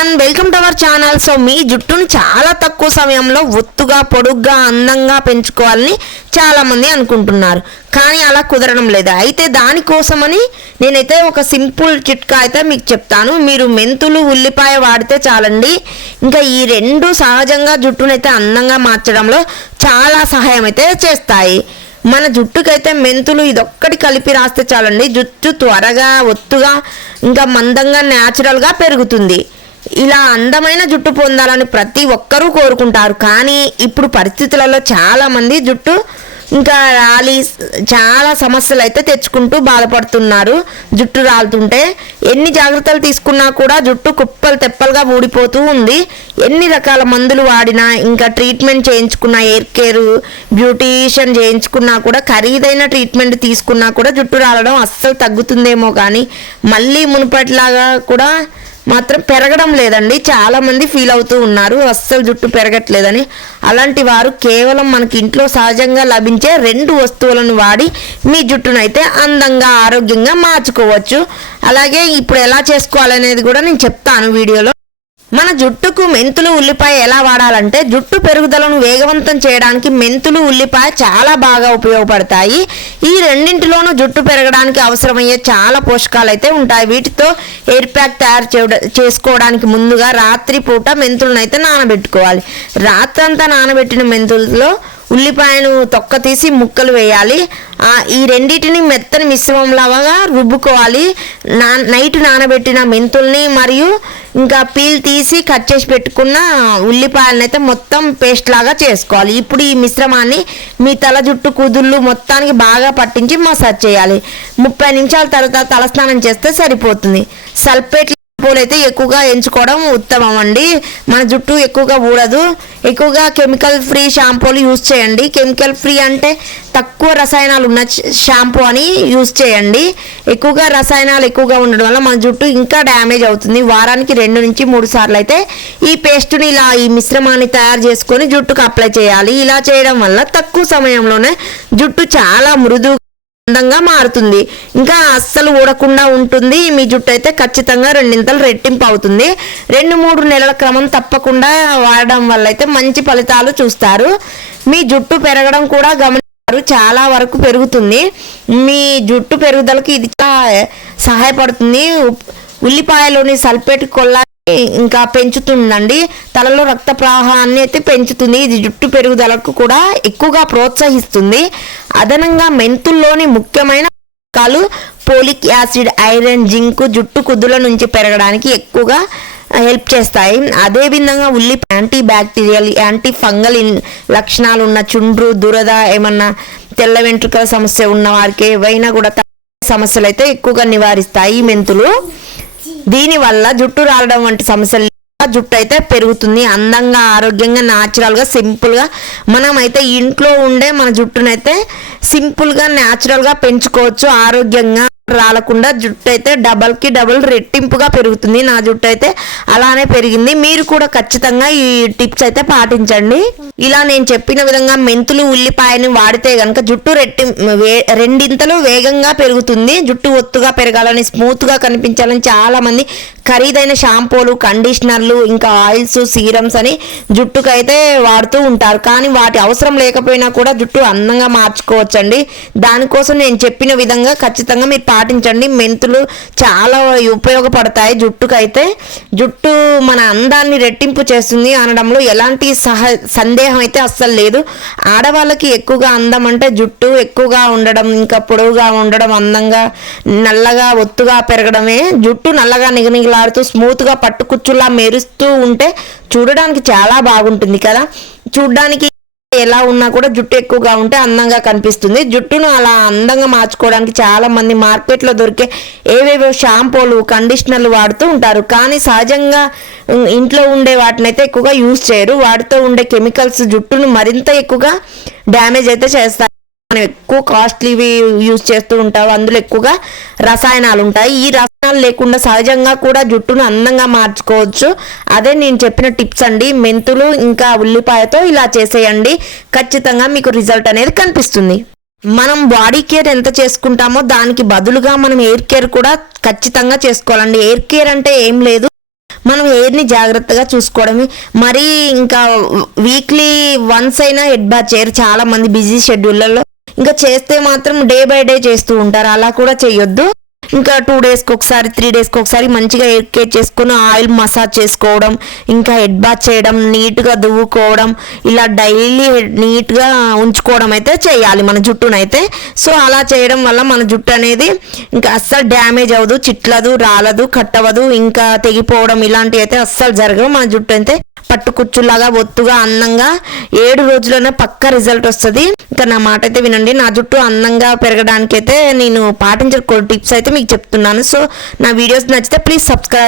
Everyone, welcome to our channel. So మీ జుట్టును చాలా తక్కువ సమయంలో ఒత్తుగా పొడుగ్గా అందంగా పెంచుకోవాలని చాలామంది అనుకుంటున్నారు, కానీ అలా కుదరడం లేదు. అయితే దానికోసమని నేనైతే ఒక సింపుల్ చిట్కా అయితే మీకు చెప్తాను. మీరు మెంతులు ఉల్లిపాయ వాడితే చాలండి. ఇంకా ఈ రెండు సహజంగా జుట్టునైతే అందంగా మార్చడంలో చాలా సహాయం అయితే చేస్తాయి. మన జుట్టుకైతే మెంతులు ఇదొక్కటి కలిపి రాస్తే చాలండి, జుట్టు త్వరగా ఒత్తుగా ఇంకా మందంగా న్యాచురల్గా పెరుగుతుంది. ఇలా అందమైన జుట్టు పొందాలని ప్రతి ఒక్కరూ కోరుకుంటారు, కానీ ఇప్పుడు పరిస్థితులలో చాలామంది జుట్టు ఇంకా రాలి చాలా సమస్యలు అయితే తెచ్చుకుంటూ బాధపడుతున్నారు. జుట్టు రాలుతుంటే ఎన్ని జాగ్రత్తలు తీసుకున్నా కూడా జుట్టు కుప్పలు తెప్పలుగా ఊడిపోతూ ఉంది. ఎన్ని రకాల మందులు వాడినా, ఇంకా ట్రీట్మెంట్ చేయించుకున్న, హెయిర్ కేర్ బ్యూటీషియన్ చేయించుకున్నా కూడా, ఖరీదైన ట్రీట్మెంట్ తీసుకున్నా కూడా జుట్టు రాలడం అస్సలు తగ్గుతుందేమో కానీ మళ్ళీ మునుపటిలాగా కూడా మాత్రం పెరగడం లేదండి. చాలామంది ఫీల్ అవుతూ ఉన్నారు అస్సలు జుట్టు పెరగట్లేదని. అలాంటి వారు కేవలం మనకి ఇంట్లో సహజంగా లభించే రెండు వస్తువులను వాడి మీ జుట్టునైతే అందంగా ఆరోగ్యంగా మార్చుకోవచ్చు. అలాగే ఇప్పుడు ఎలా చేసుకోవాలనేది కూడా నేను చెప్తాను వీడియోలో. మన జుట్టుకు మెంతులు ఉల్లిపాయ ఎలా వాడాలంటే, జుట్టు పెరుగుదలను వేగవంతం చేయడానికి మెంతులు ఉల్లిపాయ చాలా బాగా ఉపయోగపడతాయి. ఈ రెండింటిలోనూ జుట్టు పెరగడానికి అవసరమయ్యే చాలా పోషకాలు అయితే ఉంటాయి. వీటితో హెయిర్ ప్యాక్ తయారు చేసుకోవడానికి ముందుగా రాత్రి పూట మెంతులను అయితే నానబెట్టుకోవాలి. రాత్రంతా నానబెట్టిన మెంతుల్లో ఉల్లిపాయను తొక్క తీసి ముక్కలు వేయాలి. ఈ రెండింటిని మెత్తని మిశ్రమంలాగా రుబ్బుకోవాలి. నైట్ నానబెట్టిన మెంతుల్ని మరియు ఇంకా పీల్ తీసి కట్ చేసి పెట్టుకున్న ఉల్లిపాయలను అయితే మొత్తం పేస్ట్ లాగా చేసుకోవాలి. ఇప్పుడు ఈ మిశ్రమాన్ని మీ తల జుట్టు కుదుళ్ళు మొత్తానికి బాగా పట్టించి మసాజ్ చేయాలి. 30 నిమిషాల తర్వాత తలస్నానం చేస్తే సరిపోతుంది. సల్ఫేట్ షాంపూలు అయితే ఎక్కువగా ఎంచుకోవడం ఉత్తమం అండి. మన జుట్టు ఎక్కువగా ఊడదు. ఎక్కువగా కెమికల్ ఫ్రీ షాంపూలు యూజ్ చేయండి. కెమికల్ ఫ్రీ అంటే తక్కువ రసాయనాలు ఉన్న షాంపూ అని యూజ్ చేయండి. ఎక్కువగా రసాయనాలు ఎక్కువగా ఉండడం వల్ల మన జుట్టు ఇంకా డ్యామేజ్ అవుతుంది. వారానికి 2 నుంచి 3 సార్లు అయితే ఈ పేస్ట్ని ఇలా ఈ మిశ్రమాన్ని తయారు చేసుకొని జుట్టుకు అప్లై చేయాలి. ఇలా చేయడం వల్ల తక్కువ సమయంలోనే జుట్టు చాలా మృదు అందంగా మారుతుంది. ఇంకా అస్సలు ఊడకుండా ఉంటుంది. మీ జుట్టు అయితే ఖచ్చితంగా 2 రెట్టింపు అవుతుంది. 2-3 నెలల క్రమం తప్పకుండా వాడడం వల్ల అయితే మంచి ఫలితాలు చూస్తారు. మీ జుట్టు పెరగడం కూడా గమనిస్తారు, చాలా వరకు పెరుగుతుంది. మీ జుట్టు పెరుగుదలకు ఇది సహాయపడుతుంది. ఉల్లిపాయలోని సల్ఫేట్ కొల్లాజెన్ ఇంకా పెంచుతుందండి. తలలో రక్త ప్రవాహాన్ని అయితే పెంచుతుంది. ఇది జుట్టు పెరుగుదలకు కూడా ఎక్కువగా ప్రోత్సహిస్తుంది. అదనంగా మెంతుల్లోని ముఖ్యమైన పోషకాలు పోలిక్ యాసిడ్, ఐరన్, జింక్ జుట్టు కుదుల నుంచి పెరగడానికి ఎక్కువగా హెల్ప్ చేస్తాయి. అదేవిధంగా ఉల్లిపాయ యాంటీ బ్యాక్టీరియల్, యాంటీ ఫంగల్ లక్షణాలు ఉన్న చుండ్రు, దురద, ఏమన్నా తెల్ల వెంట్రుకల సమస్య ఉన్న వారికి ఏవైనా కూడా సమస్యలు అయితే ఎక్కువగా నివారిస్తాయి ఈ మెంతులు. దీనివల్ల జుట్టు రాలడం వంటి సమస్యలు జుట్టు అయితే పెరుగుతుంది. అందంగా, ఆరోగ్యంగా, న్యాచురల్గా, సింపుల్గా మనం అయితే ఇంట్లో ఉండే మన జుట్టునైతే సింపుల్గా న్యాచురల్గా పెంచుకోవచ్చు. ఆరోగ్యంగా రాలకుండా జుట్టు అయితే డబల్ రెట్టింపుగా పెరుగుతుంది. నా జుట్టు అయితే అలానే పెరిగింది. మీరు కూడా ఖచ్చితంగా ఈ టిప్స్ అయితే పాటించండి. ఇలా నేను చెప్పిన విధంగా మెంతులు ఉల్లిపాయని వాడితే కనుక జుట్టు 2 వేగంగా పెరుగుతుంది. జుట్టు ఒత్తుగా పెరగాలని, స్మూత్గా కనిపించాలని చాలామంది ఖరీదైన షాంపూలు, కండిషనర్లు, ఇంకా ఆయిల్స్, సీరమ్స్ అని జుట్టుకైతే వాడుతూ ఉంటారు. కానీ వాటి అవసరం లేకపోయినా కూడా జుట్టు అందంగా మార్చుకోవచ్చండి. దానికోసం నేను చెప్పిన విధంగా ఖచ్చితంగా మీరు పాటించండి. మెంతులు చాలా ఉపయోగపడతాయి జుట్టుకైతే. జుట్టు మన అందాన్ని రెట్టింపు చేస్తుంది అనడంలో ఎలాంటి సందేహం అయితే అస్సలు లేదు. ఆడవాళ్ళకి ఎక్కువగా అందం అంటే జుట్టు ఎక్కువగా ఉండడం, ఇంకా పొడవుగా ఉండడం, అందంగా నల్లగా ఒత్తుగా పెరగడమే. జుట్టు నల్లగా నిగనిగలాడుతూ స్మూత్గా పట్టుకుచ్చులా మెరుస్తూ ఉంటే చూడడానికి చాలా బాగుంటుంది కదా. చూడడానికి ఎలా ఉన్నా కూడా జుట్టు ఎక్కువగా ఉంటే అందంగా కనిపిస్తుంది. జుట్టును అలా అందంగా మార్చుకోవడానికి చాలా మంది మార్కెట్లో దొరికే ఏవేవో షాంపూలు, కండిషనర్లు వాడుతూ ఉంటారు. కానీ సహజంగా ఇంట్లో ఉండే వాటినైతే ఎక్కువగా యూజ్ చేయరు. వాటితో ఉండే కెమికల్స్ జుట్టును మరింత ఎక్కువగా డ్యామేజ్ అయితే చేస్తాయి. మనం ఎక్కువ కాస్ట్లీవి యూజ్ చేస్తూ ఉంటాం, అందులో ఎక్కువగా రసాయనాలు ఉంటాయి. ఈ రసాయనాలు లేకుండా సహజంగా కూడా జుట్టును అందంగా మార్చుకోవచ్చు. అదే నేను చెప్పిన టిప్స్ అండి. మెంతులు ఇంకా ఉల్లిపాయతో ఇలా చేసేయండి, ఖచ్చితంగా మీకు రిజల్ట్ అనేది కనిపిస్తుంది. మనం బాడీ కేర్ ఎంత చేసుకుంటామో దానికి బదులుగా మనం హెయిర్ కేర్ కూడా ఖచ్చితంగా చేసుకోవాలండి. హెయిర్ కేర్ అంటే ఏం లేదు, మనం హెయిర్ని జాగ్రత్తగా చూసుకోవడమే. మరీ ఇంకా వీక్లీ వన్స్ అయినా హెడ్ బాత్ చేయరు చాలామంది బిజీ షెడ్యూళ్ళలో. ఇంకా చేస్తే మాత్రం డే బై డే చేస్తూ ఉంటారు, అలా కూడా చేయొద్దు. ఇంకా 2 డేస్కి ఒకసారి 3 డేస్కి ఒకసారి మంచిగా హెయిర్ కేర్ చేసుకుని ఆయిల్ మసాజ్ చేసుకోవడం, ఇంకా హెడ్ బాత్ చేయడం, నీట్గా దువ్వుకోవడం, ఇలా డైలీ నీట్గా ఉంచుకోవడం అయితే చేయాలి మన జుట్టునైతే. సో అలా చేయడం వల్ల మన జుట్టు అనేది ఇంకా అస్సలు డ్యామేజ్ అవ్వదు, చిట్లదు, రాలదు, కట్టవదు, ఇంకా తెగిపోవడం ఇలాంటివి అయితే అస్సలు జరగవు. మన జుట్టు అయితే పట్టుకుచ్చులాగా ఒత్తుగా అందంగా 7 రోజుల్లోనే పక్కా రిజల్ట్ వస్తుంది. ఇంకా నా మాట అయితే వినండి. నా జుట్టు అందంగా పెరగడానికి అయితే నేను పాటించే కొన్ని టిప్స్ అయితే మీకు చెప్తున్నాను. సో నా వీడియోస్ నచ్చితే ప్లీజ్ సబ్స్క్రైబ్.